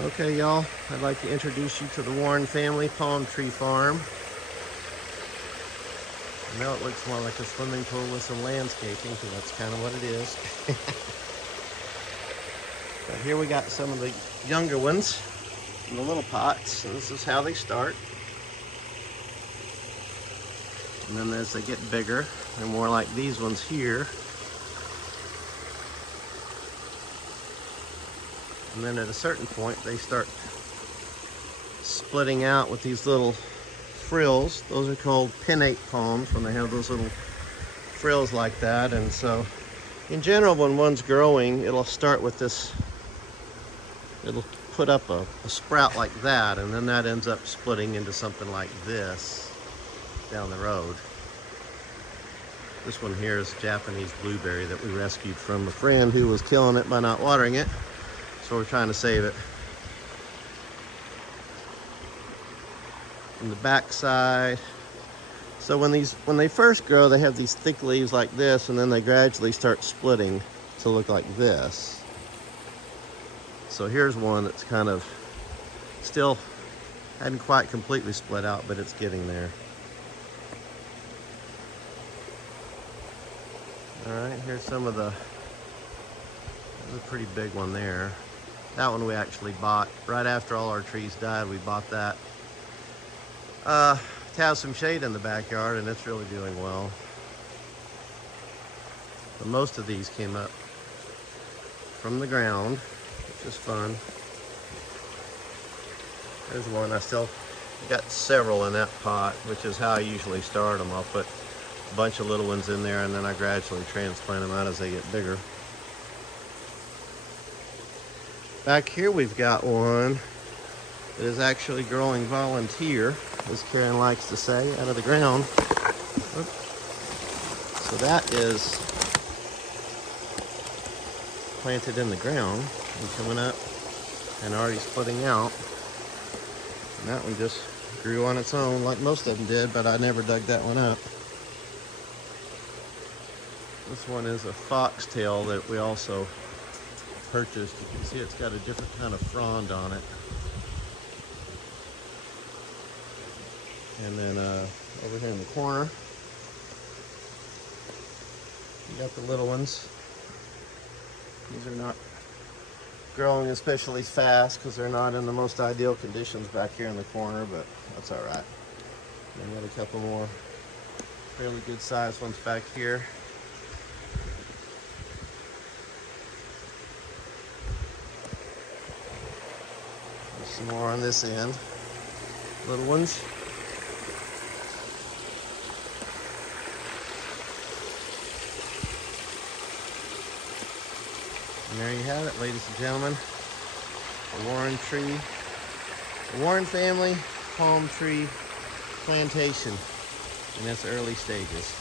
Okay, y'all, I'd like to introduce you to the Warren family palm tree farm. Now it looks more like a swimming pool with some landscaping, because that's kind of what it is. But here we got some of the younger ones in the little pots, and this is how they start. And then as they get bigger, they're more like these ones here. And then at a certain point, they start splitting out with these little frills. Those are called pinnate palms when they have those little frills like that. And so in general, when one's growing, it'll start with this, it'll put up a sprout like that, and then that ends up splitting into something like this down the road. This one here is Japanese blueberry that we rescued from a friend who was killing it by not watering it. So we're trying to save it. And the back side. So when they first grow, they have these thick leaves like this, and then they gradually start splitting to look like this. So here's one that's kind of still hadn't quite completely split out, but it's getting there. All right, here's some of the, there's a pretty big one there. That one we actually bought right after all our trees died. We bought that to have some shade in the backyard, and it's really doing well. But most of these came up from the ground, which is fun. There's one. I still got several in that pot, which is how I usually start them. I'll put a bunch of little ones in there, and then I gradually transplant them out as they get bigger. Back here we've got one that is actually growing volunteer, as Karen likes to say, out of the ground. So that is planted in the ground and coming up and already splitting out. And that one just grew on its own like most of them did, but I never dug that one up. This one is a foxtail that we also purchased. You can see it's got a different kind of frond on it. And then over here in the corner, you got the little ones. These are not growing especially fast because they're not in the most ideal conditions back here in the corner, but that's all right. And got a couple more fairly good sized ones back here. Some more on this end, little ones. And there you have it, ladies and gentlemen, the Warren family palm tree plantation in its early stages.